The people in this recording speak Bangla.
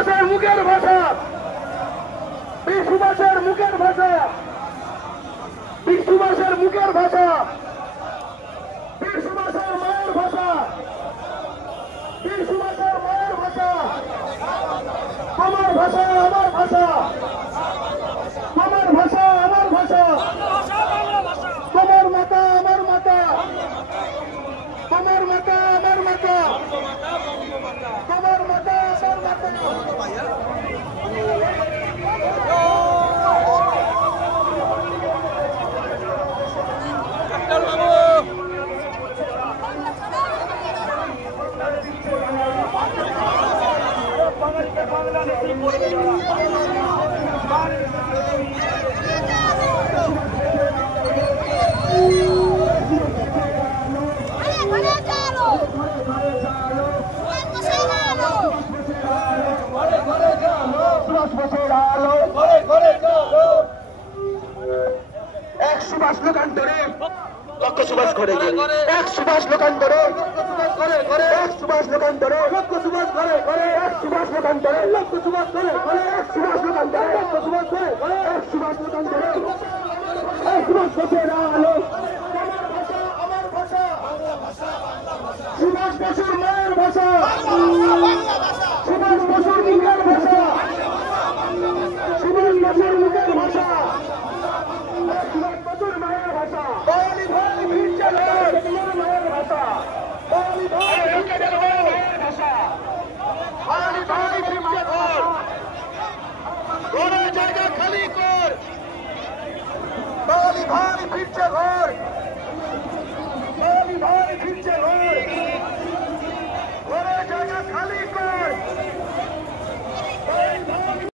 সুভাষের মুখের ভাষা, বীর সুভাষের মুখের ভাষা, বীর সুভাষের মুখের ভাষা, বীর সুভাষের মায়ের ভাষা, বীর সুভাষের মায়ের ভাষা, আমার ভাষা আমার ভাষা, আমার ভাষা আমার ভাষা, তোমার মাতা আমার মাতা, তোমার মাতা আমার মাতা, তোমার মাতা আমার মাতা। সুভাষ লোকান্তরে লক্ষ্য সুভাষ ঘরে এক সুভাষ লোকান্তরে এক সুভাষ লোকান্তরে লক্ষ্য সুভাষ ঘরে এক সুভাষ লোকান্তরে লক্ষ্য সুভাষ ঘরে এক সুভাষ লোকান্তরে লক্ষ্য সুভাষ ঘরে এক সুভাষ লোকান্তরে এক সুভাষ ঘোষের আলো। আমার ভাষা সুভাষ বসুর মায়ের ভাষা, সুভাষ বসুর মুখের ভাষা, সুভাষ বসুর মুখের ভাষা, সুভাষ বসুর মায়ের ভাষা। বাঙালি ভাই ফিরছে ঘর, তোমার মায়ের ভাষা। বাঙালি ভাই ফিরছে ঘর, মায়ের ভাষা। বাঙালি ভাই ফিরছে ঘর, ঘরের জায়গা খালি কর। বাঙালি ভাই ফিরছে ঘর।